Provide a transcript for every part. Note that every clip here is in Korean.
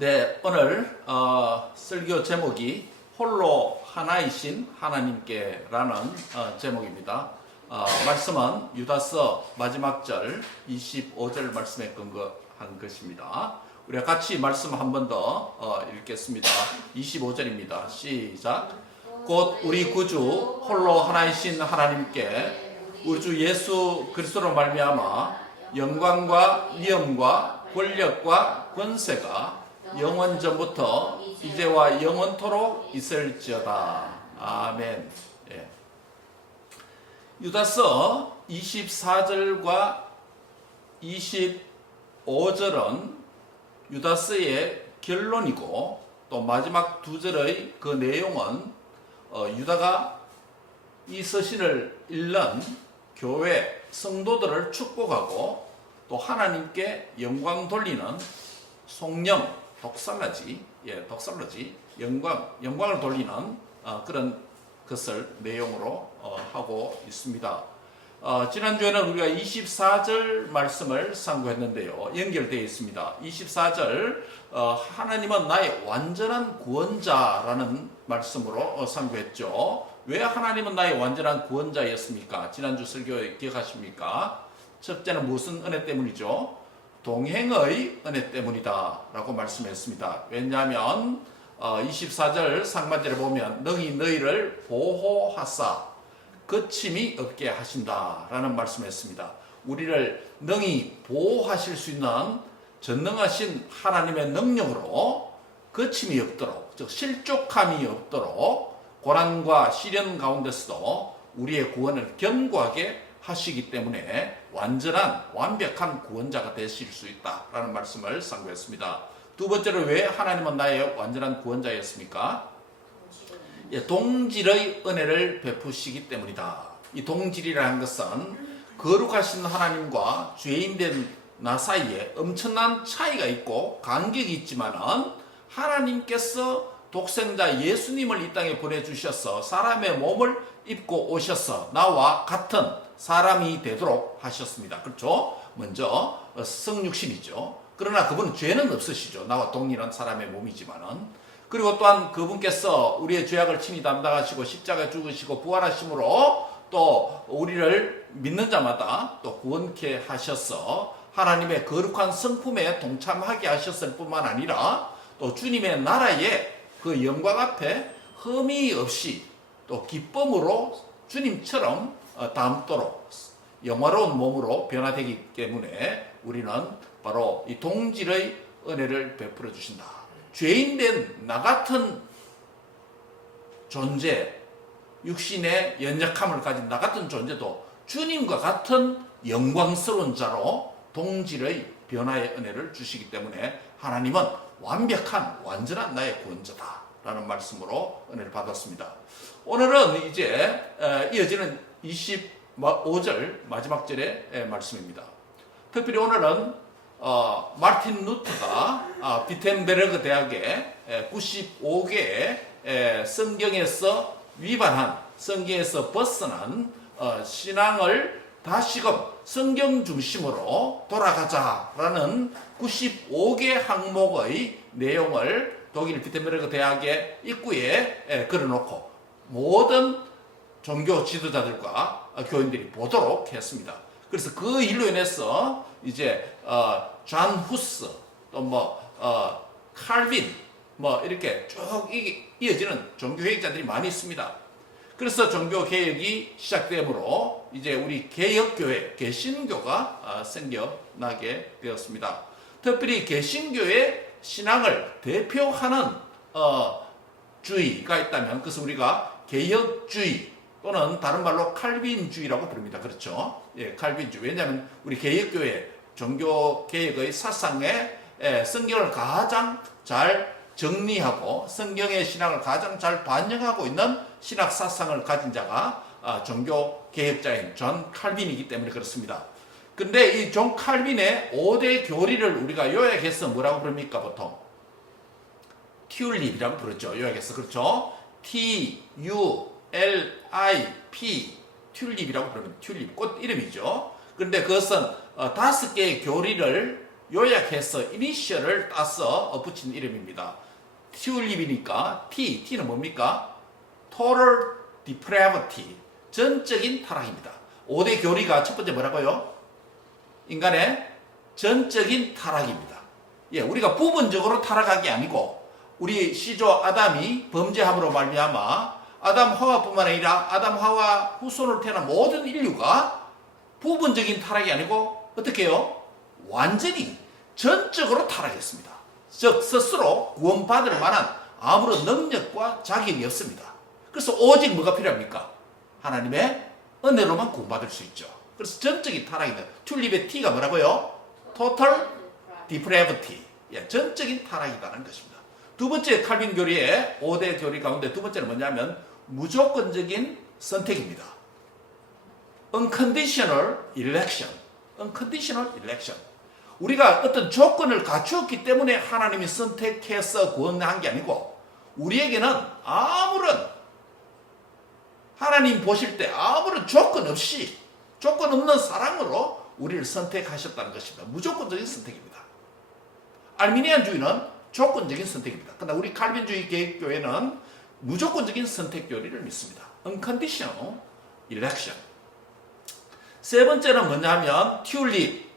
네, 오늘 설교 제목이 홀로 하나이신 하나님께라는 제목입니다. 말씀은 유다서 마지막 절 25절 말씀에 근거한 것입니다. 우리가 같이 말씀 한 번 더 읽겠습니다. 25절입니다. 시작. 곧 우리 구주 홀로 하나이신 하나님께 우리 주 예수 그리스도로 말미암아 영광과 위엄과 권력과 권세가 영원 전부터 이제와 영원토록 있을지어다. 아멘. 예. 유다서 24절과 25절은 유다서의 결론이고, 또 마지막 두 절의 그 내용은 유다가 이 서신을 읽는 교회 성도들을 축복하고 또 하나님께 영광 돌리는 송영 독살라지, 영광을 돌리는 그런 것을 내용으로 하고 있습니다. 지난주에는 우리가 24절 말씀을 상고했는데요. 연결되어 있습니다. 24절, 하나님은 나의 완전한 구원자라는 말씀으로 상고했죠. 왜 하나님은 나의 완전한 구원자였습니까? 지난주 설교 기억하십니까? 첫째는 무슨 은혜 때문이죠? 동행의 은혜 때문이다 라고 말씀했습니다. 왜냐하면 24절 상반절에 보면 능히 너희를 보호하사 거침이 없게 하신다 라는 말씀했습니다. 우리를 능히 보호하실 수 있는 전능하신 하나님의 능력으로 거침이 없도록, 즉 실족함이 없도록 고난과 시련 가운데서도 우리의 구원을 견고하게 하시기 때문에 완벽한 구원자가 되실 수 있다라는 말씀을 상고했습니다. 두 번째로 왜 하나님은 나의 완전한 구원자였습니까? 동질의 은혜를 베푸시기 때문이다. 이 동질이라는 것은 거룩하신 하나님과 죄인된 나 사이에 엄청난 차이가 있고 간격이 있지만은 하나님께서 독생자 예수님을 이 땅에 보내주셔서 사람의 몸을 입고 오셔서 나와 같은 사람이 되도록 하셨습니다. 그렇죠? 먼저 성육신이죠. 그러나 그분은 죄는 없으시죠. 나와 동일한 사람의 몸이지만은. 그리고 또한 그분께서 우리의 죄악을 친히 담당하시고 십자가에 죽으시고 부활하심으로 또 우리를 믿는 자마다 또 구원케 하셔서 하나님의 거룩한 성품에 동참하게 하셨을 뿐만 아니라 또 주님의 나라에 그 영광 앞에 흠이 없이 또 기쁨으로 주님처럼 담도록 영화로운 몸으로 변화되기 때문에 우리는 바로 이 동질의 은혜를 베풀어 주신다. 죄인된 나 같은 존재, 육신의 연약함을 가진 나 같은 존재도 주님과 같은 영광스러운 자로 동질의 변화의 은혜를 주시기 때문에 하나님은 완전한 나의 구원자다 라는 말씀으로 은혜를 받았습니다. 오늘은 이제 이어지는 25절 마지막 절의 말씀입니다. 특별히 오늘은 마르틴 루터가 비텐베르그 대학에 95개의 성경에서 위반한, 성경에서 벗어난 신앙을 다시금 성경 중심으로 돌아가자라는 95개 항목의 내용을 독일 비텐베르그 대학의 입구에 걸어놓고 모든 종교 지도자들과 교인들이 보도록 했습니다. 그래서 그 일로 인해서 이제 존 후스, 또 칼빈, 이렇게 쭉 이어지는 종교개혁자들이 많이 있습니다. 그래서 종교개혁이 시작되므로 이제 우리 개혁교회, 개신교가 생겨나게 되었습니다. 특별히 개신교의 신앙을 대표하는 주의가 있다면 그것을 우리가 개혁주의 또는 다른 말로 칼빈주의라고 부릅니다. 그렇죠? 예, 칼빈주의. 왜냐하면 우리 개혁교회 종교개혁의 사상에 성경을 가장 잘 정리하고 성경의 신앙을 가장 잘 반영하고 있는 신학 사상을 가진 자가 종교개혁자인 존 칼빈이기 때문에 그렇습니다. 근데 이 존 칼빈의 5대 교리를 우리가 요약해서 뭐라고 부릅니까? 보통 튤립이라고 부르죠. 요약해서. 그렇죠? TULIP, 튤립이라고 부르면 튤립, 꽃 이름이죠. 그런데 그것은 5개의 교리를 요약해서 이니셜을 따서 붙인 이름입니다. 튤립이니까 T는 뭡니까? Total Depravity, 전적인 타락입니다. 5대 교리가 첫 번째 뭐라고요? 인간의 전적인 타락입니다. 예, 우리가 부분적으로 타락한 게 아니고 우리 시조 아담이 범죄함으로 말미암아 아담 하와뿐만 아니라 아담 하와 후손으로 태어난 모든 인류가 부분적인 타락이 아니고 어떻게 해요? 완전히 전적으로 타락했습니다. 즉 스스로 구원받을 만한 아무런 능력과 자격이 없습니다. 그래서 오직 뭐가 필요합니까? 하나님의 은혜로만 구원받을 수 있죠. 그래서 전적인 타락입니다. 튤립의 T가 뭐라고요? Total Depravity, 예, 전적인 타락이라는 것입니다. 두 번째 칼빈 교리의 5대 교리 가운데 두 번째는 뭐냐면 무조건적인 선택입니다. Unconditional election. Unconditional election. 우리가 어떤 조건을 갖추었기 때문에 하나님이 선택해서 구원한 게 아니고 우리에게는 아무런 하나님 보실 때 아무런 조건 없이 조건 없는 사랑으로 우리를 선택하셨다는 것입니다. 무조건적인 선택입니다. 알미니안주의는 조건적인 선택입니다. 그러나 우리 칼빈주의 개혁교회는 무조건적인 선택 교리를 믿습니다. Unconditional election. 세 번째는 뭐냐면 튤립,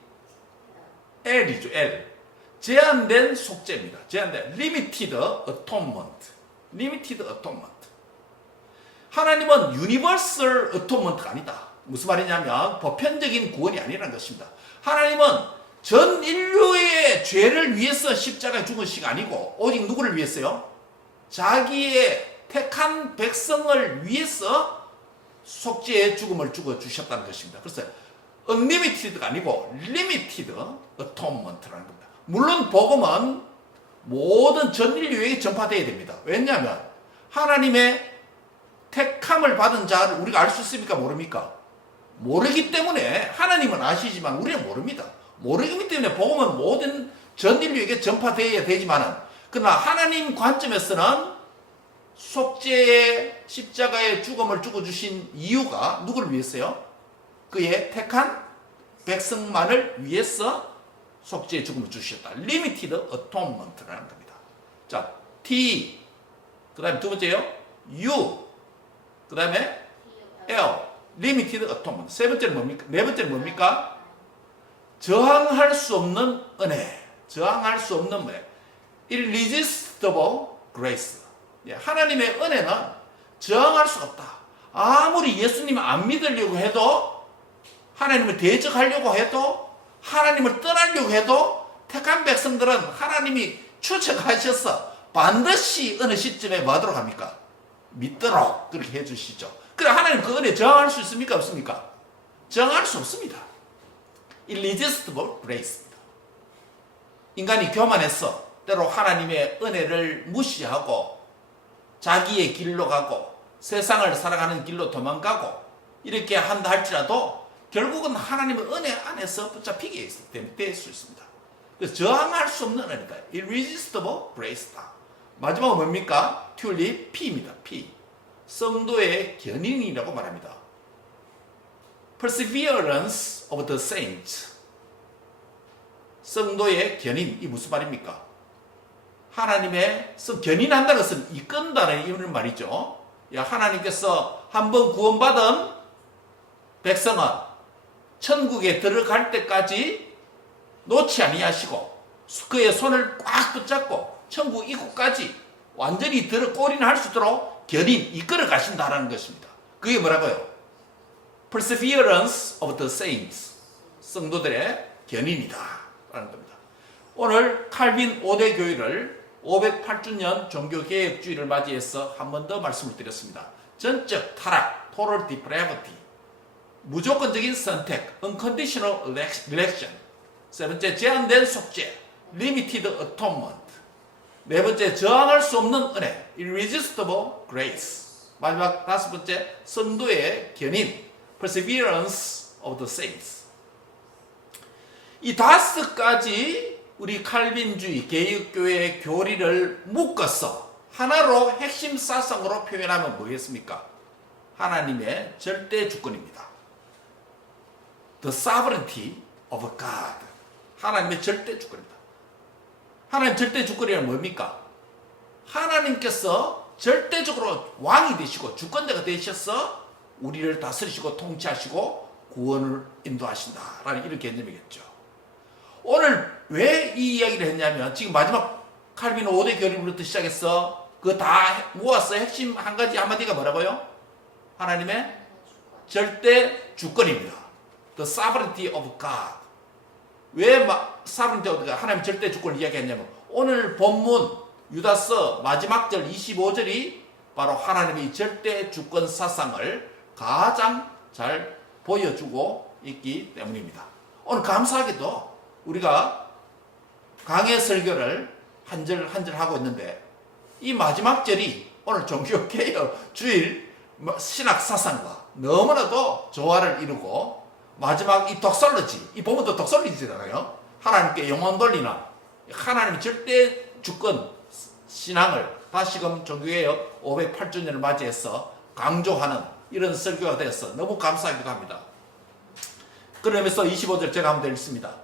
L이죠. L. 제한된 속죄입니다. 제한된 limited atonement. limited atonement. 하나님은 universal atonement가 아니다. 무슨 말이냐면 보편적인 구원이 아니라는 것입니다. 하나님은 전 인류의 죄를 위해서 십자가에 죽으신 게 아니고 오직 누구를 위해서요? 자기의 택한 백성을 위해서 속죄의 죽음을 죽어주셨다는 것입니다. 그래서 unlimited가 아니고 limited atonement라는 겁니다. 물론 복음은 모든 전 인류에게 전파되어야 됩니다. 왜냐하면 하나님의 택함을 받은 자를 우리가 알 수 있습니까? 모릅니까? 모르기 때문에 하나님은 아시지만 우리는 모릅니다. 모르기 때문에 복음은 모든 전 인류에게 전파되어야 되지만은 그러나 하나님 관점에서는 속죄의 십자가의 죽음을 죽어주신 이유가 누구를 위해서요? 그의 택한 백성만을 위해서 속죄의 죽음을 주셨다. Limited Atonement라는 겁니다. 자, T, 그 다음에 두 번째요, U, 그 다음에 L, Limited Atonement. 세 번째는 뭡니까? 네 번째는 뭡니까? 저항할 수 없는 은혜. 저항할 수 없는 은혜. Irresistible Grace. 하나님의 은혜는 저항할 수가 없다. 아무리 예수님을 안 믿으려고 해도, 하나님을 대적하려고 해도, 하나님을 떠나려고 해도 택한 백성들은 하나님이 추천하셔서 반드시 어느 시점에 뭐 하도록 합니까? 믿도록 그렇게 해주시죠. 그래 하나님 그 은혜 저항할 수 있습니까? 없습니까? 저항할 수 없습니다. Irresistible Grace입니다. 인간이 교만해서 때로 하나님의 은혜를 무시하고 자기의 길로 가고 세상을 살아가는 길로 도망가고 이렇게 한다 할지라도 결국은 하나님의 은혜 안에서 붙잡히게 될 수 있습니다. 그래서 저항할 수 없는 은혜다. Irresistible Grace다. 마지막은 뭡니까? 튤립 P입니다. P. 성도의 견인이라고 말합니다. Perseverance of the Saints. 성도의 견인. 이 무슨 말입니까? 하나님의 견인한다는 것은 이끈다는 이런 말이죠. 하나님께서 한번 구원받은 백성은 천국에 들어갈 때까지 놓지 아니하시고 그의 손을 꽉 붙잡고 천국 입구까지 완전히 골인할 수 있도록 견인 이끌어 가신다는 것입니다. 그게 뭐라고요? Perseverance of the Saints. 성도들의 견인이다 라는 겁니다. 오늘 칼빈 5대 교회를 508주년 종교개혁주의를 맞이해서 한 번 더 말씀을 드렸습니다. 전적 타락, Total Depravity, 무조건적인 선택, Unconditional Election. 세 번째, 제한된 속죄, Limited Atonement. 네 번째, 저항할 수 없는 은혜, Irresistible Grace. 마지막 다섯 번째, 성도의 견인, Perseverance of the Saints. 이 다섯 가지 우리 칼빈주의 개혁교회의 교리를 묶어서 하나로 핵심 사상으로 표현하면 뭐겠습니까? 하나님의 절대 주권입니다. The sovereignty of God. 하나님의 절대 주권입니다. 하나님 절대 주권이란 뭡니까? 하나님께서 절대적으로 왕이 되시고 주권자가 되셔서 우리를 다스리시고 통치하시고 구원을 인도하신다라는 이런 개념이겠죠. 오늘 왜 이 이야기를 했냐면 지금 마지막 칼빈 5대 교리부터 시작해서 그거 다 모았어. 핵심 한 가지 한마디가 뭐라고요? 하나님의 절대 주권입니다. The sovereignty of God. 왜 sovereignty of God, 하나님의 절대 주권을 이야기했냐면 오늘 본문 유다서 마지막 절 25절이 바로 하나님의 절대 주권 사상을 가장 잘 보여주고 있기 때문입니다. 오늘 감사하게도 우리가 강해 설교를 한 절 한 절 하고 있는데 이 마지막 절이 오늘 종교개혁 주일 신학 사상과 너무나도 조화를 이루고 마지막 이 독설러지, 이 본문도 독설러지잖아요. 하나님께 영혼 돌리는 하나님의 절대 주권 신앙을 다시금 종교개혁 508주년을 맞이해서 강조하는 이런 설교가 되어서 너무 감사하기도 합니다. 그러면서 25절 제가 한번 읽습니다.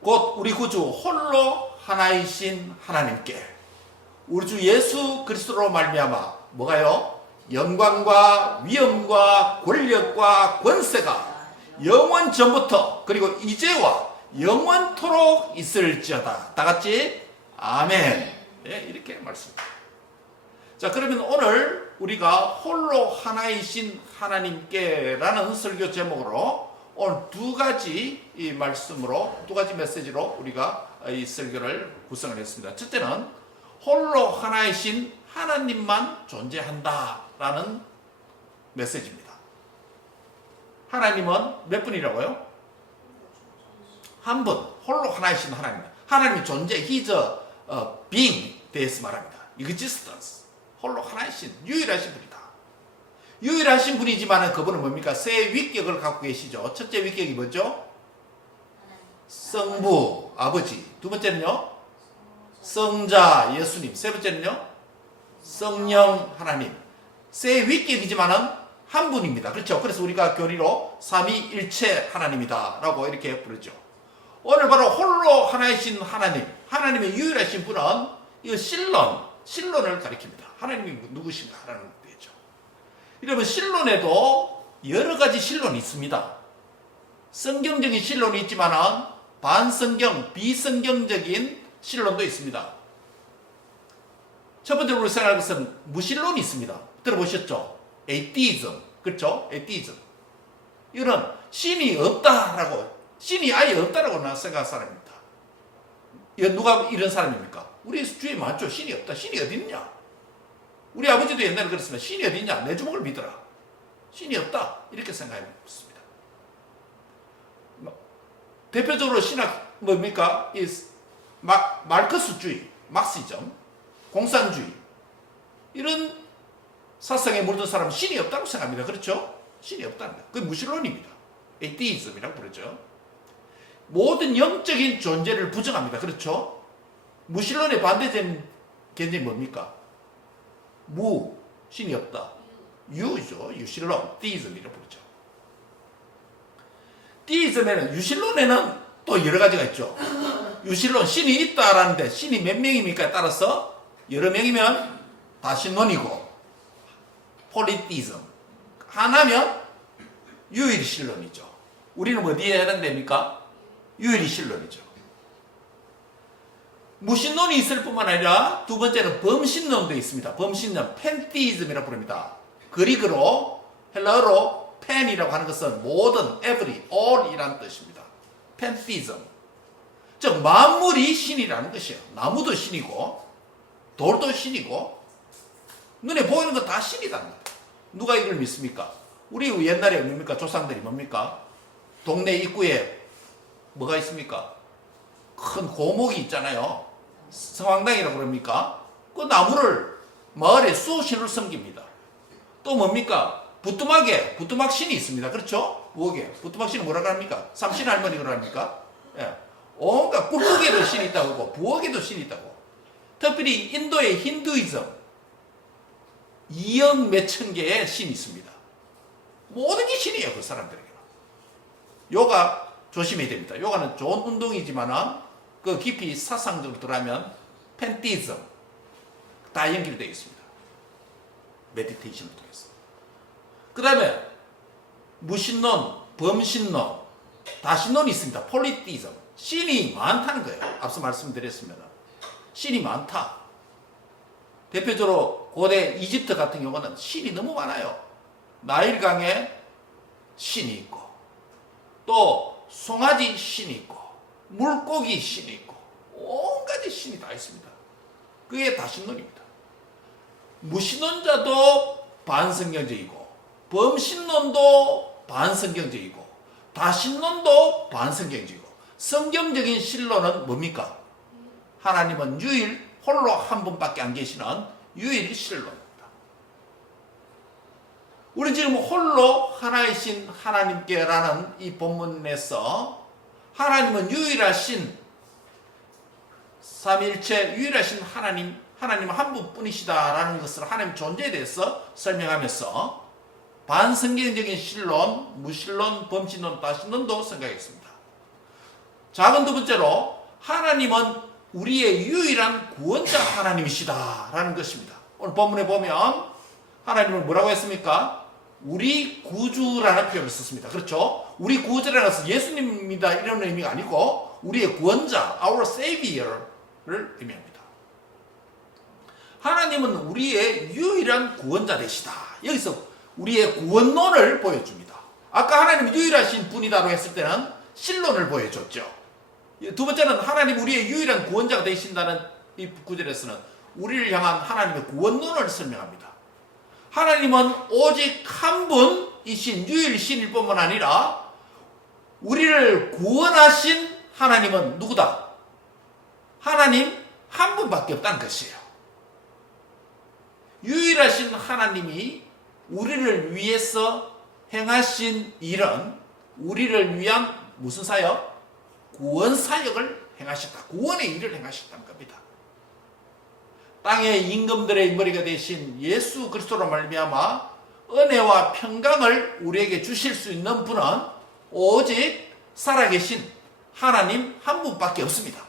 곧 우리 구주 홀로 하나이신 하나님께 우리 주 예수 그리스도로 말미암아 뭐가요? 영광과 위엄과 권력과 권세가 영원 전부터 그리고 이제와 영원토록 있을지어다. 다 같이 아멘. 네, 이렇게 말씀합니다. 자, 그러면 오늘 우리가 홀로 하나이신 하나님께라는 설교 제목으로 오늘 두 가지 이 말씀으로 두 가지 메시지로 우리가 이 설교를 구성을 했습니다. 첫째는 홀로 하나이신 하나님만 존재한다라는 메시지입니다. 하나님은 몇 분이라고요? 한 분, 홀로 하나이신 하나님. 하나님의 존재, His being 대해서 말합니다. existence. 홀로 하나이신, 유일하신 분이다. 유일하신 분이지만 그분은 뭡니까? 세 위격을 갖고 계시죠. 첫째 위격이 뭐죠? 성부, 아버지. 두 번째는요? 성자, 예수님. 세 번째는요? 성령, 하나님. 세 위격이지만은 한 분입니다. 그렇죠? 그래서 우리가 교리로 삼위일체 하나님이다 라고 이렇게 부르죠. 오늘 바로 홀로 하나이신 하나님, 하나님의 유일하신 분은 이 신론을 가리킵니다. 하나님이 누구신가라는 거죠. 이러면 신론에도 여러 가지 신론이 있습니다. 성경적인 신론이 있지만은 반성경, 비성경적인 신론도 있습니다. 첫 번째로 우리 생각할 것은 무신론이 있습니다. 들어보셨죠? 에이티즘, 그렇죠? 에이티즘. 이거는 신이 없다라고, 신이 아예 없다라고 나 생각할 사람입니다. 이건 누가 이런 사람입니까? 우리 주위에 많죠. 신이 없다. 신이 어디 있냐? 우리 아버지도 옛날에 그랬습니다. 신이 어디 있냐? 내 주먹을 믿어라. 신이 없다. 이렇게 생각했습니다. 대표적으로 신학 뭡니까? 이 마르크스주의, 막시즘, 공산주의 이런 사상에 물든 사람은 신이 없다고 생각합니다. 그렇죠? 신이 없답니다. 그게 무신론입니다. 에이티즘이라고 부르죠. 모든 영적인 존재를 부정합니다. 그렇죠? 무신론의 반대되는 개념이 뭡니까? 신이 없다. 유죠. 유신론, 디이즘이라고 부르죠. 디이즘에는, 유신론에는 또 여러 가지가 있죠. 유신론, 신이 있다라는데 신이 몇 명입니까? 따라서 여러 명이면 다신론이고, 폴리티즘. 하나면 유일신론이죠. 우리는 어디에 해당됩니까? 유일신론이죠. 무신론이 있을 뿐만 아니라 두 번째는 범신론도 있습니다. 범신론, 팬티즘이라고 부릅니다. 그리그로, 헬라어로 팬이라고 하는 것은 모든, every, all이라는 뜻입니다. 팬티즘. 즉 만물이 신이라는 것이에요. 나무도 신이고 돌도 신이고 눈에 보이는 거 다 신이다. 누가 이걸 믿습니까? 우리 옛날에 뭡니까? 조상들이 뭡니까? 동네 입구에 뭐가 있습니까? 큰 고목이 있잖아요. 성황당이라고 그럽니까? 그 나무를 마을에 수신을 섬깁니다. 또 뭡니까? 부뚜막 신이 있습니다. 그렇죠? 부엌에. 부뚜막 신은 뭐라고 합니까? 삼신 할머니라고 합니까? 예. 온갖 꿀국에도 신이 있다고 하고 부엌에도 신이 있다고. 특별히 인도의 힌두이즘 2억 몇천 개의 신이 있습니다. 모든 게 신이에요. 그 사람들에게는. 요가 조심해야 됩니다. 요가는 좋은 운동이지만은 그 깊이 사상적으로 들어가면 팬티즘 다 연결되어 있습니다. 메디테이션을 통해서. 그 다음에 무신론, 범신론, 다신론이 있습니다. 폴리티즘. 신이 많다는 거예요. 앞서 말씀드렸습니다. 신이 많다. 대표적으로 고대 이집트 같은 경우는 신이 너무 많아요. 나일강에 신이 있고, 또 송아지 신이 있고, 물고기 신이 있고, 온 가지 신이 다 있습니다. 그게 다신론입니다. 무신론자도 반성경적이고, 범신론도 반성경적이고, 다신론도 반성경적이고, 성경적인 신론은 뭡니까? 하나님은 유일 홀로 한 분밖에 안 계시는 유일 신론입니다. 우리 지금 홀로 하나이신 하나님께라는 이 본문에서 하나님은 유일하신 삼위일체 유일하신 하나님 한 분뿐이시다라는 것을 하나님 존재에 대해서 설명하면서 반성경적인 신론, 무신론, 범신론, 다신론도 생각했습니다. 작은 두 번째로 하나님은 우리의 유일한 구원자 하나님이시다라는 것입니다. 오늘 본문에 보면 하나님을 뭐라고 했습니까? 우리 구주라는 표현을 썼습니다. 그렇죠? 우리 구주라는 것은 예수님입니다 이런 의미가 아니고 우리의 구원자, our savior를 의미합니다. 하나님은 우리의 유일한 구원자 되시다. 여기서 우리의 구원론을 보여줍니다. 아까 하나님이 유일하신 분이다라고 했을 때는 신론을 보여줬죠. 두 번째는 하나님 우리의 유일한 구원자가 되신다는 이 구절에서는 우리를 향한 하나님의 구원론을 설명합니다. 하나님은 오직 한 분이신 유일신일 뿐만 아니라 우리를 구원하신 하나님은 누구다? 하나님 한 분밖에 없다는 것이에요. 유일하신 하나님이 우리를 위해서 행하신 일은 우리를 위한 무슨 사역? 구원 사역을 행하셨다. 구원의 일을 행하셨다는 겁니다. 땅의 임금들의 머리가 되신 예수 그리스도로 말미암아 은혜와 평강을 우리에게 주실 수 있는 분은 오직 살아계신 하나님 한 분밖에 없습니다.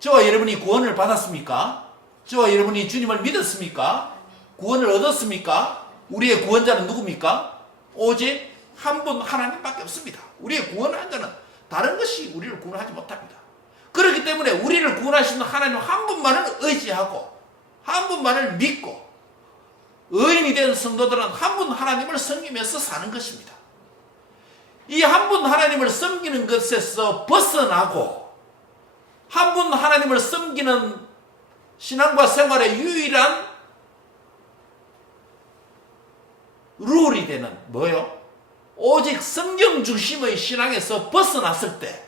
저와 여러분이 구원을 받았습니까? 저와 여러분이 주님을 믿었습니까? 구원을 얻었습니까? 우리의 구원자는 누굽니까? 오직 한 분 하나님밖에 없습니다. 우리의 구원한 자는 다른 것이 우리를 구원하지 못합니다. 그렇기 때문에 우리를 구원하시는 하나님 한 분만을 의지하고 한 분만을 믿고 의인이 된 성도들은 한 분 하나님을 섬기면서 사는 것입니다. 이 한 분 하나님을 섬기는 것에서 벗어나고 한 분 하나님을 섬기는 신앙과 생활의 유일한 룰이 되는 뭐요? 오직 성경 중심의 신앙에서 벗어났을 때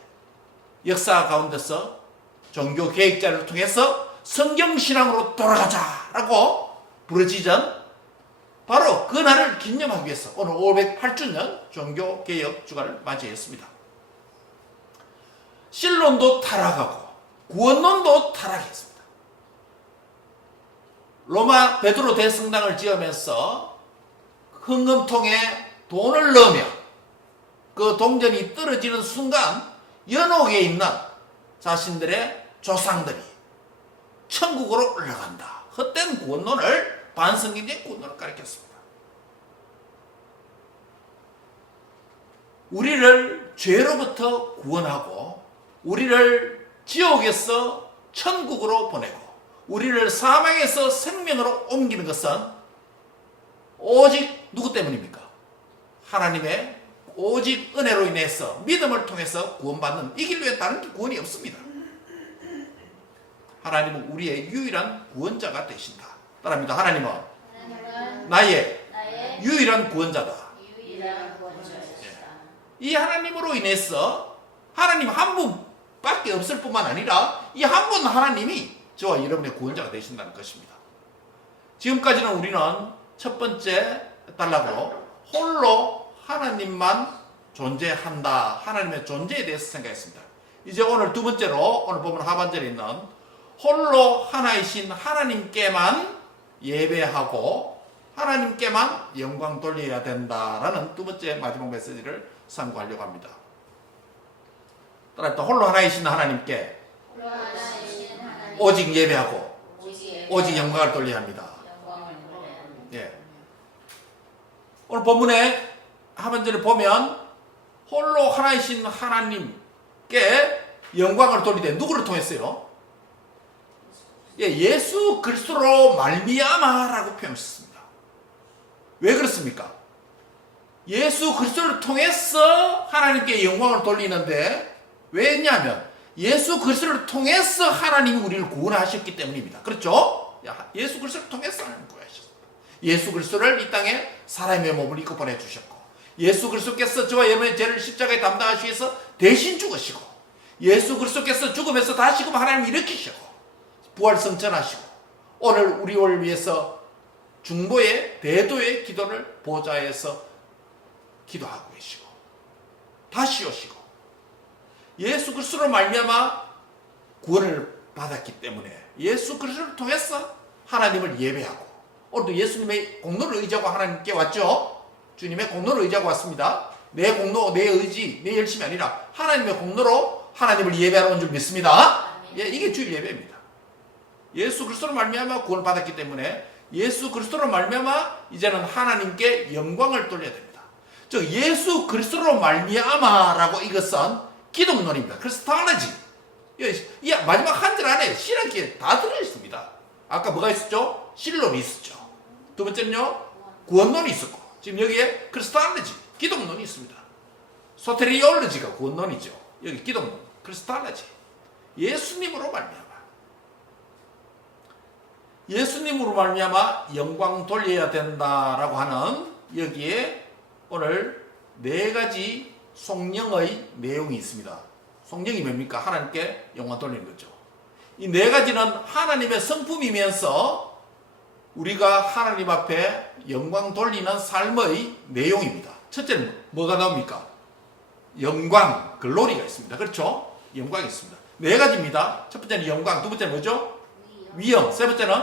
역사 가운데서 종교 개혁자를 통해서 성경 신앙으로 돌아가자라고 부르짖은 바로 그 날을 기념하기 위해서 오늘 508주년 종교 개혁 주간을 맞이했습니다. 신론도 타락하고 구원론도 타락했습니다. 로마 베드로 대성당을 지으면서 흥금통에 돈을 넣으면 그 동전이 떨어지는 순간 연옥에 있는 자신들의 조상들이 천국으로 올라간다. 헛된 구원론을 반성경의 구원론을 가르쳤습니다. 우리를 죄로부터 구원하고 우리를 지옥에서 천국으로 보내고 우리를 사망에서 생명으로 옮기는 것은 오직 누구 때문입니까? 하나님의 오직 은혜로 인해서 믿음을 통해서 구원받는 이 길 외에 다른 구원이 없습니다. 하나님은 우리의 유일한 구원자가 되신다. 따라합니다. 하나님은 나의 유일한 구원자다. 이 하나님으로 인해서 하나님 한 분밖에 없을 뿐만 아니라 이 한 분 하나님이 저와 여러분의 구원자가 되신다는 것입니다. 지금까지는 우리는 첫 번째 단락으로 홀로 하나님만 존재한다. 하나님의 존재에 대해서 생각했습니다. 이제 오늘 두 번째로 오늘 보면 하반절에 있는 홀로 하나이신 하나님께만 예배하고 하나님께만 영광 돌려야 된다라는 두 번째 마지막 메시지를 상고하려고 합니다. 따라 또 홀로 하나이신 하나님께 오직 예배하고 오직 영광을 돌려야 합니다. 예. 오늘 본문에 하반절에 보면 홀로 하나이신 하나님께 영광을 돌리되 누구를 통했어요? 예, 예수 그리스도로 말미암아라고 표현했습니다. 왜 그렇습니까? 예수 그리스도를 통해서 하나님께 영광을 돌리는데 왜냐하면 예수 그리스도를 통해서 하나님이 우리를 구원하셨기 때문입니다. 그렇죠? 예수 그리스도를 통해서 하나님 구원하셨습니다. 예수 그리스도를 이 땅에 사람의 몸을 입고 보내주셨고 예수 그리스도께서 저와 여러분의 죄를 십자가에 담당하시기 위해서 대신 죽으시고 예수 그리스도께서 죽음에서 다시금 하나님을 일으키시고 부활성천하시고 오늘 우리를 위해서 중보의 대도의 기도를 보좌에서 기도하고 계시고 다시 오시고 예수 그리스도로 말미암아 구원을 받았기 때문에 예수 그리스도를 통해서 하나님을 예배하고 오늘도 예수님의 공로를 의지하고 하나님께 왔죠. 주님의 공로를 의지하고 왔습니다. 내 공로, 내 의지, 내 열심이 아니라 하나님의 공로로 하나님을 예배하러 온 줄 믿습니다. 예, 이게 주일 예배입니다. 예수 그리스도로 말미암아 구원을 받았기 때문에 예수 그리스도로 말미암아 이제는 하나님께 영광을 돌려야 됩니다. 즉 예수 그리스도로 말미암아라고 이것은 기독론입니다. 크리스탈로지. 이 마지막 한 절 안에 신학기에 다 들어있습니다. 아까 뭐가 있었죠? 신론이 있었죠. 두 번째는요, 구원론이 있었고, 지금 여기에 크리스탈로지, 기독론이 있습니다. 소테리올로지가 구원론이죠. 여기 기독론, 크리스탈로지. 예수님으로 말미암아. 예수님으로 말미암아 영광 돌려야 된다라고 하는 여기에 오늘 네 가지 성령의 내용이 있습니다. 성령이 뭡니까? 하나님께 영광 돌리는 거죠. 이 네 가지는 하나님의 성품이면서 우리가 하나님 앞에 영광 돌리는 삶의 내용입니다. 첫째는 뭐가 나옵니까? 영광, 글로리가 있습니다. 그렇죠? 영광이 있습니다. 네 가지입니다. 첫 번째는 영광, 두 번째는 뭐죠? 위엄, 세 번째는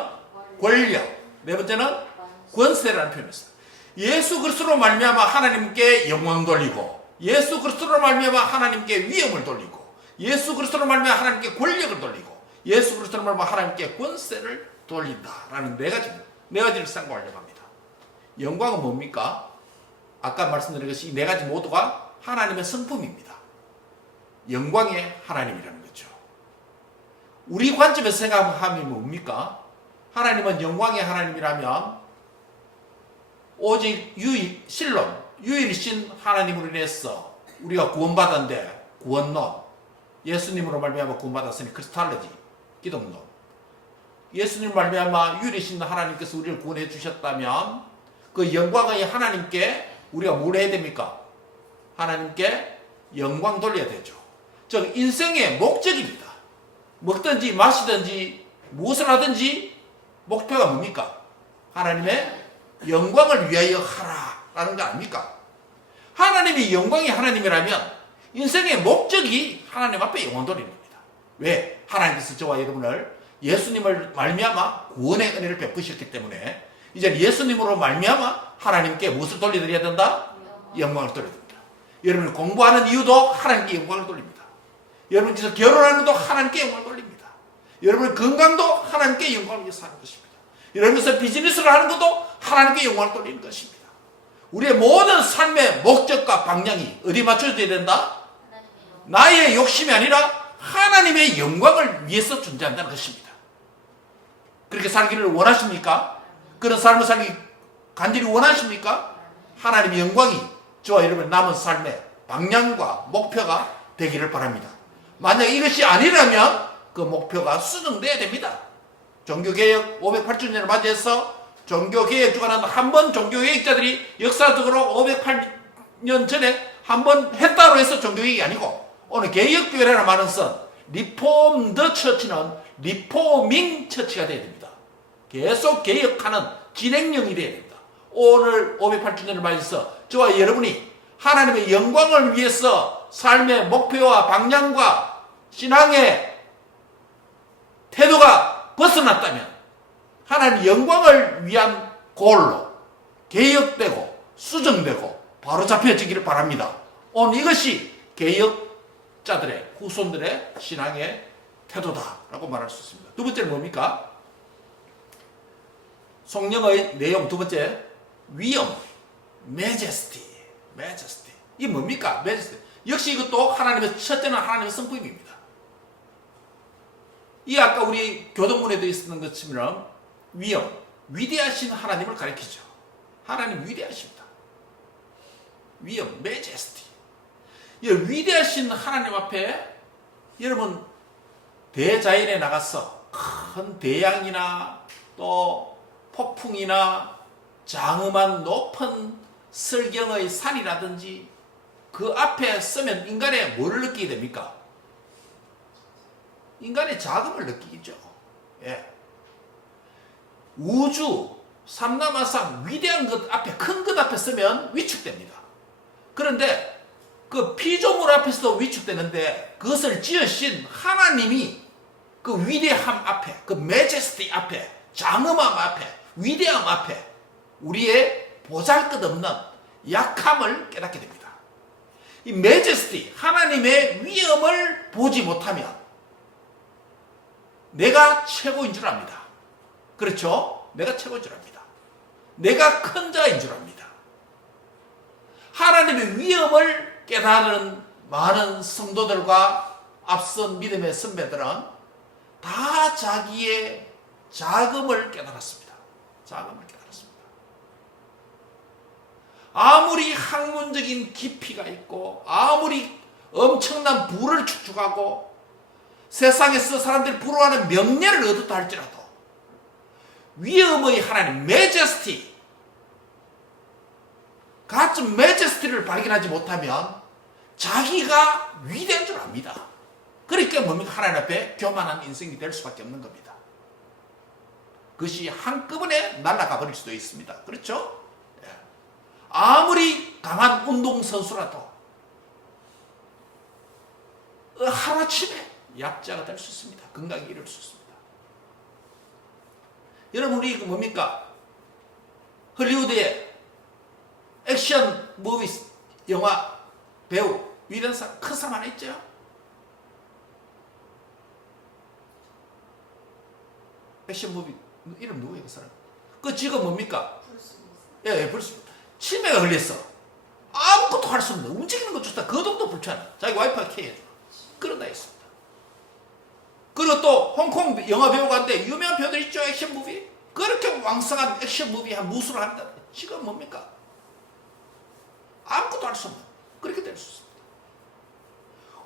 권력, 네 번째는 권세라는 표현을 했습니다. 예수 그리스도로 말미암아 하나님께 영광 돌리고 예수 그리스도로 말미암아 하나님께 위엄을 돌리고 예수 그리스도로 말미암아 하나님께 권력을 돌리고 예수 그리스도로 말미암아 하나님께 권세를 돌린다라는 네 가지입니다. 네 가지를 상고하려고 합니다. 영광은 뭡니까? 아까 말씀드린 것이 이 네 가지 모두가 하나님의 성품입니다. 영광의 하나님이라는 거죠. 우리 관점에서 생각하면 뭡니까? 하나님은 영광의 하나님이라면 오직 신론, 유일이신 하나님으로 인해서 우리가 구원받았는데 구원론, 예수님으로 말미암아 구원받았으니 크리스탈로지, 기독론. 예수님 말미암아 유일이신 하나님께서 우리를 구원해 주셨다면 그 영광의 하나님께 우리가 뭘 해야 됩니까? 하나님께 영광 돌려야 되죠. 즉 인생의 목적입니다. 먹든지 마시든지 무엇을 하든지 목표가 뭡니까? 하나님의 영광을 위하여 하라라는 거 아닙니까? 하나님이 영광이 하나님이라면 인생의 목적이 하나님 앞에 영광 돌리는 겁니다. 왜? 하나님께서 저와 여러분을 예수님을 말미암아 구원의 은혜를 베푸셨기 때문에 이제 예수님으로 말미암아 하나님께 무엇을 돌려드려야 된다? 영광을 돌려야 됩니다. 여러분이 공부하는 이유도 하나님께 영광을 돌립니다. 여러분께서 결혼하는 것도 하나님께 영광을 돌립니다. 여러분의 건강도 하나님께 영광을 위해서 하는 것입니다. 여러분께서 비즈니스를 하는 것도 하나님께 영광을 돌리는 것입니다. 우리의 모든 삶의 목적과 방향이 어디 맞춰져야 된다? 나의 욕심이 아니라 하나님의 영광을 위해서 존재한다는 것입니다. 그렇게 살기를 원하십니까? 그런 삶을 살기 간절히 원하십니까? 하나님의 영광이 저와 여러분 남은 삶의 방향과 목표가 되기를 바랍니다. 만약 이것이 아니라면 그 목표가 수정돼야 됩니다. 종교개혁 508주년을 맞이해서 종교개혁 주관하는 한 번 종교개혁자들이 역사적으로 508년 전에 한 번 했다고 해서 종교개혁이 아니고 오늘 개혁교회라는 말은 리폼드 처치는 리포밍 처치가 되어야 됩니다. 계속 개혁하는 진행령이 되어야 됩니다. 오늘 508주년을 맞이해서 저와 여러분이 하나님의 영광을 위해서 삶의 목표와 방향과 신앙의 태도가 벗어났다면 하나님 영광을 위한 골로 개혁되고 수정되고 바로 잡혀지기를 바랍니다. 오늘 이것이 개혁 자들의 후손들의 신앙의 태도다라고 말할 수 있습니다. 두 번째는 뭡니까? 성령의 내용 두 번째, 위엄, majesty. 이게 뭡니까? majesty. 역시 이것도 하나님의, 첫째는 하나님의 성품입니다. 이 아까 우리 교동문에도 있었던 것처럼 위엄, 위대하신 하나님을 가리키죠. 하나님 위대하십니다. 위엄, majesty. 이 위대하신 하나님 앞에 여러분 대자연에 나가서 큰 대양이나 또 폭풍이나 장엄한 높은 설경의 산이라든지 그 앞에 서면 인간의 뭐를 느끼게 됩니까? 인간의 자금을 느끼죠. 예. 우주, 삼라마상 위대한 것 앞에, 큰 것 앞에 서면 위축됩니다. 그런데 그 피조물 앞에서도 위축되는데 그것을 지으신 하나님이 그 위대함 앞에, 그 메제스티 앞에, 장엄함 앞에, 위대함 앞에 우리의 보잘것없는 약함을 깨닫게 됩니다. 이 메제스티, 하나님의 위엄을 보지 못하면 내가 최고인 줄 압니다. 그렇죠? 내가 최고인 줄 압니다. 내가 큰 자인 줄 압니다. 하나님의 위엄을 깨달은 많은 성도들과 앞선 믿음의 선배들은 다 자기의 자금을 깨달았습니다. 자금을 깨달았습니다. 아무리 학문적인 깊이가 있고 아무리 엄청난 부를 축적하고 세상에서 사람들이 부러워하는 명예를 얻었다 할지라도 위엄의 하나님 메제스티, 가끔 메제스티를 발견하지 못하면 자기가 위대한 줄 압니다. 그러니까 뭡니까? 하나님 앞에 교만한 인생이 될 수밖에 없는 겁니다. 그것이 한꺼번에 날아가 버릴 수도 있습니다. 그렇죠? 아무리 강한 운동선수라도 하루아침에 약자가 될 수 있습니다. 건강에 이를 수 있습니다. 여러분, 우리 뭡니까? 헐리우드의 액션 무비 영화 배우 위대한 사람, 큰 사람 하나 있죠? 액션 무비 이름 누구예요? 그 사람? 그 직업 뭡니까? 예, 브루스. 치매가 걸렸어. 아무것도 할 수 없는, 움직이는 것조차 거동도 불편해. 자기 와이프가 케어해줘. 그런 나이 있습니다. 그리고 또 홍콩 영화 배우가 한데 유명한 배우들 있죠? 액션 무비. 그렇게 왕성한 액션 무비 한 무술을 한다. 지금 뭡니까? 아무것도 할 수 없는, 그렇게 될 수 있습니다.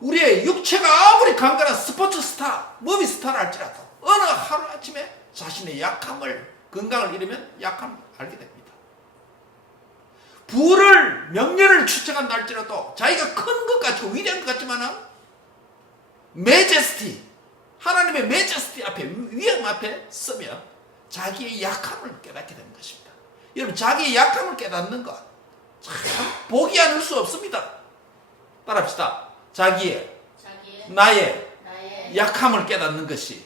우리의 육체가 아무리 강건한 스포츠 스타, 무비 스타를 할지라도 어느 하루아침에 자신의 약함을, 건강을 잃으면 약함을 알게 됩니다. 부를, 명예를 추청한다 할지라도 자기가 큰 것 같고 위대한 것 같지만은 메제스티, 하나님의 메제스티 앞에, 위엄 앞에 서면 자기의 약함을 깨닫게 되는 것입니다. 여러분, 자기의 약함을 깨닫는 것 참 보기 않을 수 없습니다. 따라합시다. 나의 약함을 깨닫는 것이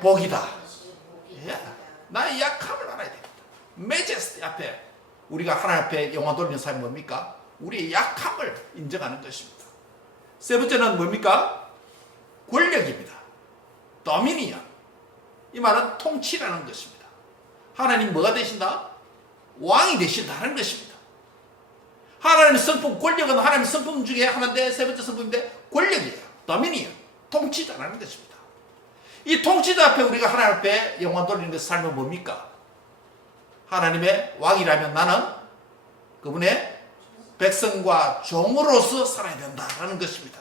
복이다. 나의 약함을 알아야 됩니다. 메제스티 앞에, 우리가 하나님 앞에 영화 돌리는 삶이 뭡니까? 우리의 약함을 인정하는 것입니다. 세 번째는 뭡니까? 권력입니다. 도미니언. 이 말은 통치라는 것입니다. 하나님 뭐가 되신다? 왕이 되신다는 것입니다. 하나님의 성품, 권력은 하나님의 성품 중에 하나인데, 세 번째 성품인데 권력이에요. 도미니언, 통치자라는 것입니다. 이 통치자 앞에 우리가 하나님 앞에 영광 돌리는 것을 살면 뭡니까? 하나님의 왕이라면 나는 그분의 백성과 종으로서 살아야 된다라는 것입니다.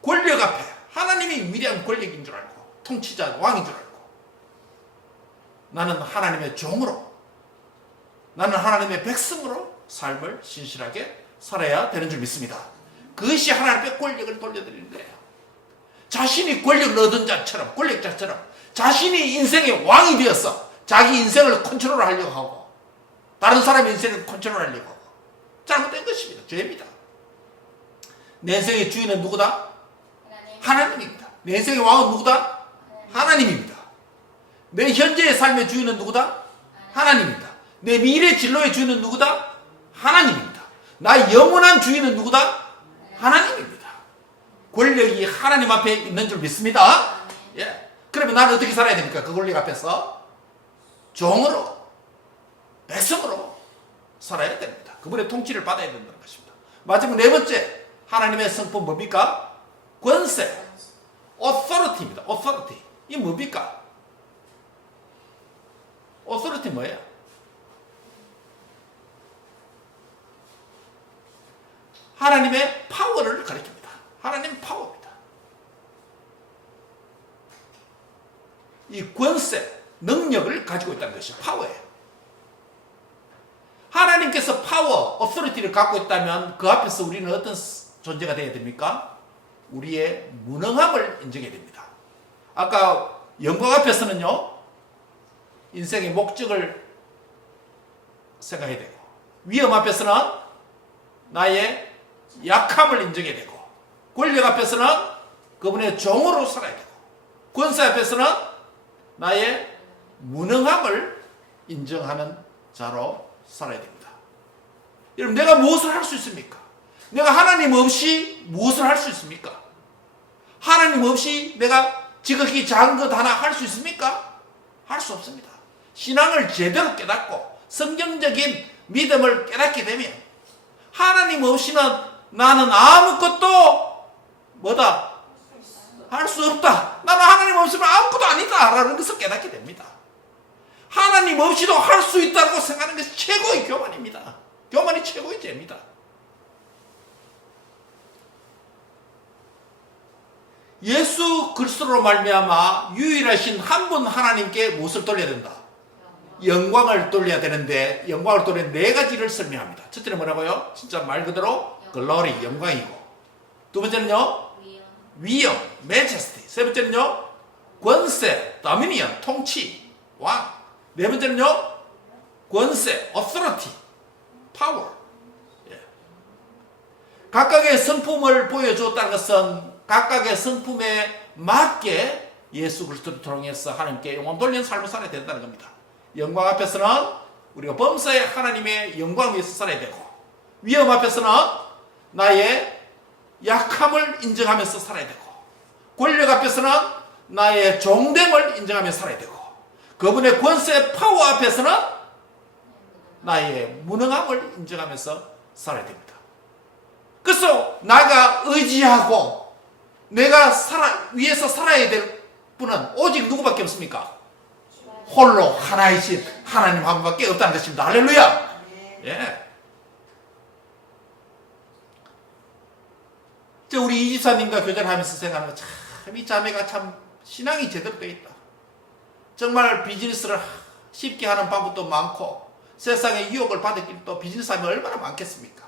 권력 앞에 하나님이 위대한 권력인 줄 알고, 통치자, 왕인 줄 알고, 나는 하나님의 종으로, 나는 하나님의 백성으로 삶을 신실하게 살아야 되는 줄 믿습니다. 그것이 하나님의 권력을 돌려드리는 거예요. 자신이 권력을 얻은 자처럼, 권력자처럼 자신이 인생의 왕이 되어서 자기 인생을 컨트롤하려고 하고 다른 사람의 인생을 컨트롤하려고 하고 잘못된 것입니다. 죄입니다. 내 인생의 주인은 누구다? 하나님입니다. 내 인생의 왕은 누구다? 하나님입니다. 내 현재의 삶의 주인은 누구다? 하나님입니다. 내 미래 진로의 주인은 누구다? 하나님입니다. 나의 영원한 주인은 누구다? 하나님입니다. 권력이 하나님 앞에 있는 줄 믿습니다. 예. 그러면 나는 어떻게 살아야 됩니까? 그 권력 앞에서 종으로, 백성으로 살아야 됩니다. 그분의 통치를 받아야 된다는 것입니다. 마지막 네 번째, 하나님의 성품 뭡니까? 권세, authority입니다. authority. 이 뭡니까? authority 뭐예요? 하나님의 파워를 가리킵니다. 하나님 파워입니다. 이 권세, 능력을 가지고 있다는 것이 파워예요. 하나님께서 파워, authority를 갖고 있다면 그 앞에서 우리는 어떤 존재가 되어야 됩니까? 우리의 무능함을 인정해야 됩니다. 아까 영광 앞에서는요, 인생의 목적을 생각해야 되고, 위험 앞에서는 나의 약함을 인정해야 되고, 권력 앞에서는 그분의 종으로 살아야 되고, 권세 앞에서는 나의 무능함을 인정하는 자로 살아야 됩니다. 여러분, 내가 무엇을 할 수 있습니까? 내가 하나님 없이 무엇을 할 수 있습니까? 하나님 없이 내가 지극히 작은 것 하나 할 수 있습니까? 할 수 없습니다. 신앙을 제대로 깨닫고 성경적인 믿음을 깨닫게 되면 하나님 없이는 나는 아무것도 뭐다? 할 수 없다. 나는 하나님 없으면 아무것도 아니다 라는 것을 깨닫게 됩니다. 하나님 없이도 할 수 있다고 생각하는 것이 최고의 교만입니다. 교만이 최고의 죄입니다. 예수 그리스도로 말미암아 유일하신 한 분 하나님께 무엇을 돌려야 된다? 영광을 돌려야 되는데, 영광을 돌리는 네 가지를 설명합니다. 첫째는 뭐라고요? 진짜 말 그대로 글로리, 영광이고, 두 번째는요, 위엄, majesty. 세 번째는요, 권세, dominion, 통치, 왕. 네 번째는요, 권세, authority, power. 예. 각각의 성품을 보여주었다는 것은 각각의 성품에 맞게 예수 그리스도를 통해서 하나님께 영광 돌리는 삶을 살아야 된다는 겁니다. 영광 앞에서는 우리가 범사의 하나님의 영광 위에서 살아야 되고, 위험 앞에서는 나의 약함을 인정하면서 살아야 되고, 권력 앞에서는 나의 종됨을 인정하면서 살아야 되고, 그분의 권세 파워 앞에서는 나의 무능함을 인정하면서 살아야 됩니다. 그래서 나가 의지하고 내가 위에서 살아야 될 분은 오직 누구밖에 없습니까? 홀로 하나이신 하나님 한 분밖에 없다는 것입니다. 할렐루야. 예. 우리 이 집사님과 교제를 하면서 생각하는 거, 참 이 자매가 참 신앙이 제대로 되어 있다. 정말 비즈니스를 쉽게 하는 방법도 많고 세상의 유혹을 받을 길도 비즈니스하면 얼마나 많겠습니까?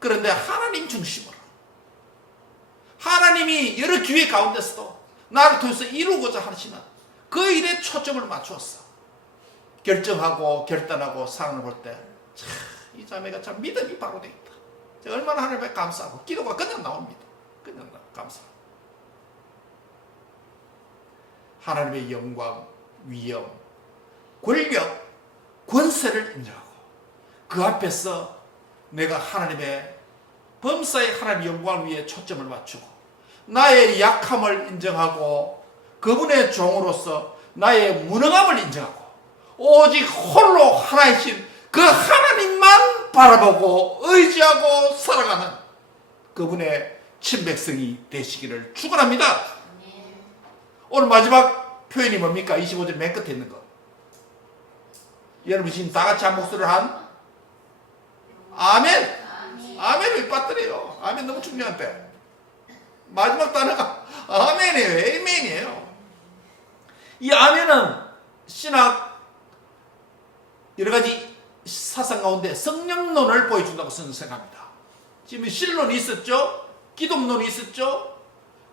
그런데 하나님 중심으로, 하나님이 여러 기회 가운데서도 나를 통해서 이루고자 하시는 그 일에 초점을 맞추었어. 결정하고 결단하고 상황을 볼 때 참 이 자매가 참 믿음이 바로 되어 있다. 제가 얼마나 하나님께 감사하고 기도가 그냥 나옵니다. 그냥 감사하고. 하나님의 영광, 위엄, 권력, 권세를 인정하고 그 앞에서 내가 하나님의 범사의 하나님의 영광 위에 초점을 맞추고 나의 약함을 인정하고 그분의 종으로서 나의 무능함을 인정하고 오직 홀로 하나이신 그 하나님만 바라보고 의지하고 살아가는 그분의 친백성이 되시기를 축원합니다. 오늘 마지막 표현이 뭡니까? 25절 맨 끝에 있는 거. 여러분 지금 다 같이 한 목소리를 한 아멘. 아멘을 빠뜨려요. 아멘 너무 중요한데. 마지막 단어가 아멘이에요. 에이멘이에요. 이 아멘은 신학 여러 가지 사상 가운데 성령론을 보여준다고 생각합니다. 지금 신론이 있었죠. 기독론이 있었죠.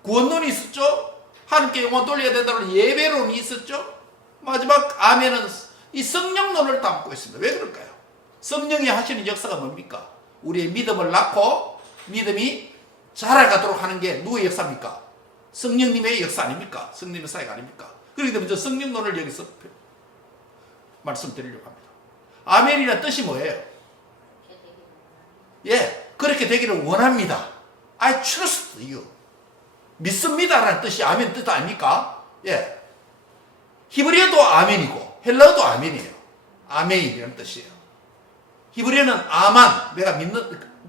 구원론이 있었죠. 하나님께 영광 돌려야 된다는 예배론이 있었죠. 마지막 아멘은 이 성령론을 담고 있습니다. 왜 그럴까요? 성령이 하시는 역사가 뭡니까? 우리의 믿음을 낳고 믿음이 자라가도록 하는 게 누구의 역사입니까? 성령님의 역사 아닙니까? 성령님의 사역 아닙니까? 그렇기 때문에 저 성령론을 여기서 말씀드리려고 합니다. 아멘이라는 뜻이 뭐예요? 예, 그렇게 되기를 원합니다. I trust you. 믿습니다라는 뜻이 아멘 뜻 아닙니까? 예. 히브리어도 아멘이고 헬라어도 아멘이에요. 아멘이라는 뜻이에요. 히브리어는 아만, 내가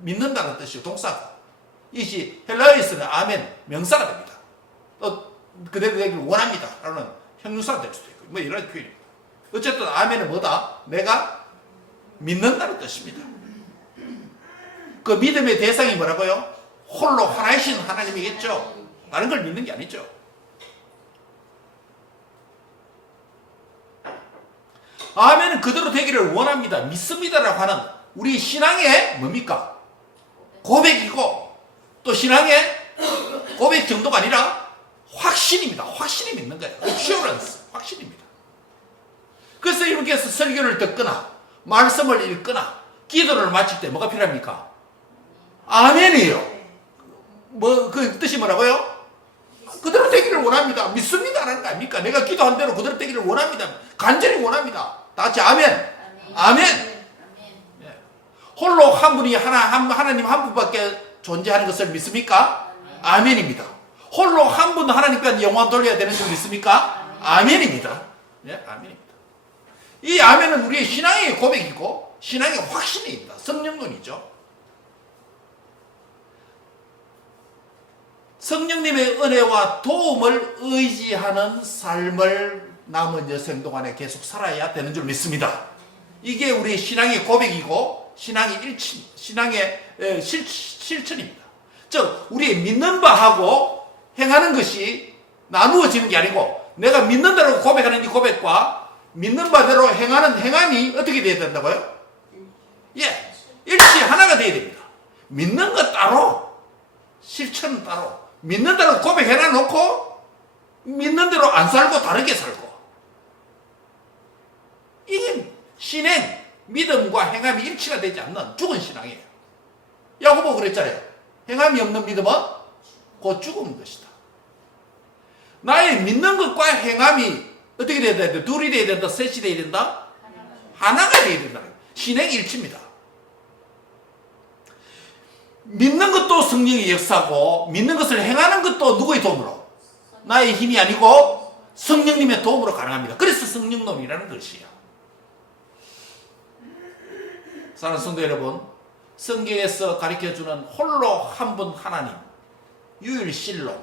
믿는다는 뜻이에요. 동사고. 이것이 헬라어에서는 아멘, 명사가 됩니다. 또 그대로 되기를 원합니다. 라는 형용사가 될 수도 있고 뭐 이런 표현입니다. 어쨌든 아멘은 뭐다? 내가 믿는다는 뜻입니다. 그 믿음의 대상이 뭐라고요? 홀로 하나이신 하나님이겠죠. 다른 걸 믿는 게 아니죠. 아멘은 그대로 되기를 원합니다. 믿습니다라고 하는 우리 신앙의 뭡니까? 고백이고 또 신앙의 고백 정도가 아니라 확신입니다. 확신이 믿는 거예요. assurance, 확신입니다. 그래서 이분께서 설교를 듣거나 말씀을 읽거나 기도를 마칠 때 뭐가 필요합니까? 아멘이에요. 뭐 그 뜻이 뭐라고요? 그대로 되기를 원합니다. 믿습니다라는 거 아닙니까? 내가 기도한 대로 그대로 되기를 원합니다. 간절히 원합니다. 다 같이 아멘. 아멘. 예. 홀로 한 분이 하나님 한 분밖에 존재하는 것을 믿습니까? 아멘입니다. 홀로 한 분 하나님께 영광 돌려야 되는 줄 믿습니까? 아멘입니다. 예, 아멘입니다. 이 아멘은 우리의 신앙의 고백이고 신앙의 확신입니다. 성령론이죠. 성령님의 은혜와 도움을 의지하는 삶을 남은 여생 동안에 계속 살아야 되는 줄 믿습니다. 이게 우리 신앙의 고백이고 신앙의 실천입니다. 즉 우리 믿는 바하고 행하는 것이 나누어지는 게 아니고 내가 믿는 대로 고백하는 이 고백과 믿는 바대로 행하는 행함이 어떻게 돼야 된다고요? 예, 일치 하나가 돼야 됩니다. 믿는 것 따로 실천은 따로 믿는 대로 고백해놔 놓고 믿는 대로 안 살고 다르게 살고 이게 신행, 믿음과 행함이 일치가 되지 않는 죽은 신앙이에요. 야고보 그랬잖아요. 행함이 없는 믿음은 곧 죽은 것이다. 나의 믿는 것과 행함이 어떻게 돼야 된다? 둘이 돼야 된다? 셋이 돼야 된다? 하나가 돼야 된다. 신행 일치입니다. 믿는 것도 성령의 역사고 믿는 것을 행하는 것도 누구의 도움으로? 나의 힘이 아니고 성령님의 도움으로 가능합니다. 그래서 성령론이라는 것이에요. 사랑하는 성도 여러분, 성경에서 가르쳐주는 홀로 한 분 하나님, 유일신론,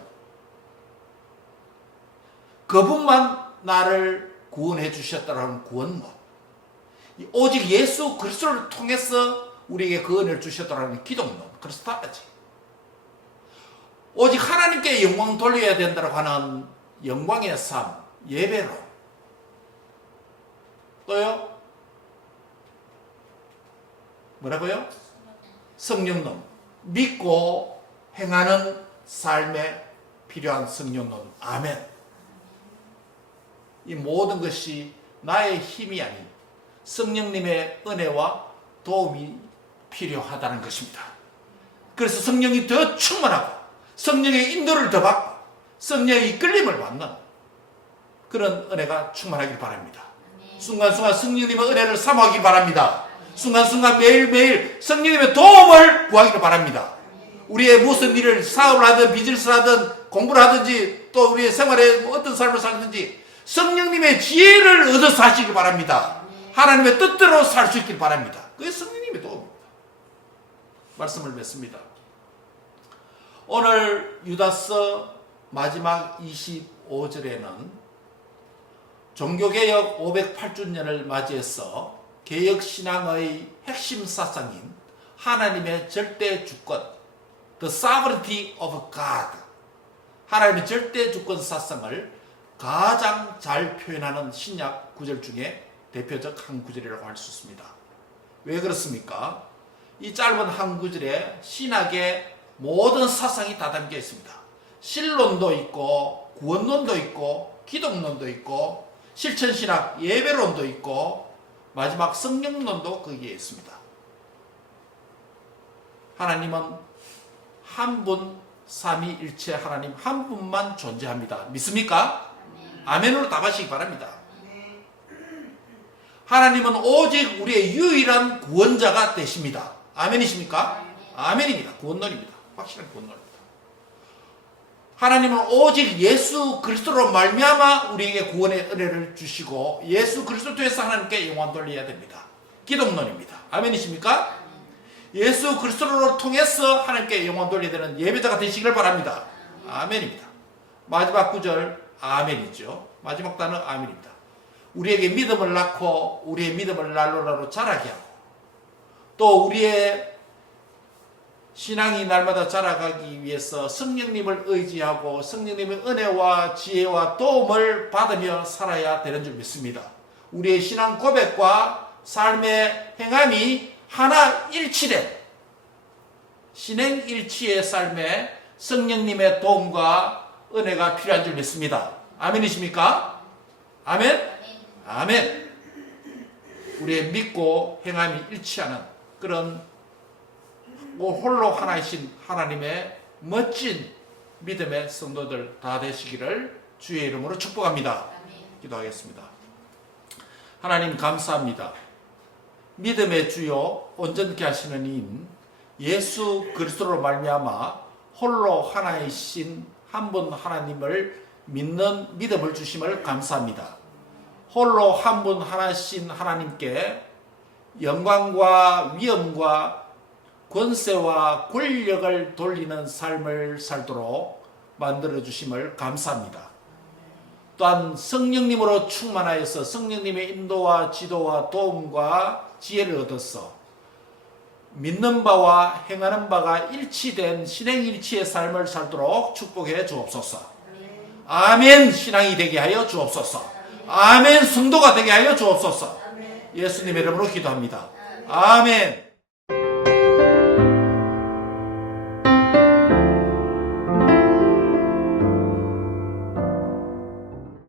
그분만 나를 구원해 주셨다는 구원론, 오직 예수 그리스도를 통해서 우리에게 그 은혜를 주셨다는 기독론, 그리스도까지 오직 하나님께 영광 돌려야 된다고 하는 영광의 삶, 예배로 또요 뭐라고요? 성령론, 믿고 행하는 삶에 필요한 성령론. 아멘. 이 모든 것이 나의 힘이 아닌 성령님의 은혜와 도움이 필요하다는 것입니다. 그래서 성령이 더 충만하고 성령의 인도를 더 받고 성령의 이끌림을 받는 그런 은혜가 충만하길 바랍니다. 순간순간 성령님의 은혜를 사모하길 바랍니다. 순간순간 매일매일 성령님의 도움을 구하기를 바랍니다. 우리의 무슨 일을 사업을 하든 비즈니스를 하든 공부를 하든지 또 우리의 생활에 어떤 삶을 살든지 성령님의 지혜를 얻어서 하시길 바랍니다. 하나님의 뜻대로 살 수 있길 바랍니다. 그게 성령님의 도움입니다. 말씀을 맺습니다. 오늘 유다서 마지막 25절에는 종교개혁 508주년을 맞이해서 개혁신앙의 핵심 사상인 하나님의 절대 주권, The Sovereignty of God, 하나님의 절대 주권 사상을 가장 잘 표현하는 신약 구절 중에 대표적 한 구절이라고 할 수 있습니다. 왜 그렇습니까? 이 짧은 한 구절에 신학의 모든 사상이 다 담겨 있습니다. 신론도 있고 구원론도 있고 기독론도 있고 실천신학 예배론도 있고 마지막 성령론도 거기에 있습니다. 하나님은 한 분 삼위일체 하나님 한 분만 존재합니다. 믿습니까? 아멘으로 답하시기 바랍니다. 하나님은 오직 우리의 유일한 구원자가 되십니다. 아멘이십니까? 아멘입니다. 구원론입니다. 확실한 구원론입니다. 하나님은 오직 예수 그리스도로 말미암아 우리에게 구원의 은혜를 주시고 예수 그리스도 통해서 하나님께 영광 돌려야 됩니다. 기독론입니다. 아멘이십니까? 예수 그리스도로 통해서 하나님께 영광 돌려야 되는 예배자가 되시기를 바랍니다. 아멘입니다. 마지막 구절 아멘이죠. 마지막 단어 아멘입니다. 우리에게 믿음을 낳고 우리의 믿음을 날로 자라게 하고 또 우리의 신앙이 날마다 자라가기 위해서 성령님을 의지하고 성령님의 은혜와 지혜와 도움을 받으며 살아야 되는 줄 믿습니다. 우리의 신앙 고백과 삶의 행함이 하나 일치된 신행일치의 삶에 성령님의 도움과 은혜가 필요한 줄 믿습니다. 아멘이십니까? 아멘? 아멘. 우리의 믿고 행함이 일치하는 그런 홀로 하나이신 하나님의 멋진 믿음의 성도들 다 되시기를 주의 이름으로 축복합니다. 기도하겠습니다. 하나님 감사합니다. 믿음의 주요 온전케 하시는 이인 예수 그리스도로 말미암아 홀로 하나이신 한 분 하나님을 믿는 믿음을 주심을 감사합니다. 홀로 한 분 하나이신 하나님께 영광과 위엄과 권세와 권력을 돌리는 삶을 살도록 만들어 주심을 감사합니다. 또한 성령님으로 충만하여서 성령님의 인도와 지도와 도움과 지혜를 얻어서 믿는 바와 행하는 바가 일치된 신행일치의 삶을 살도록 축복해 주옵소서. 아멘. 신앙이 되게 하여 주옵소서. 아멘. 성도가 되게 하여 주옵소서. 예수님의 이름으로 기도합니다. 아멘.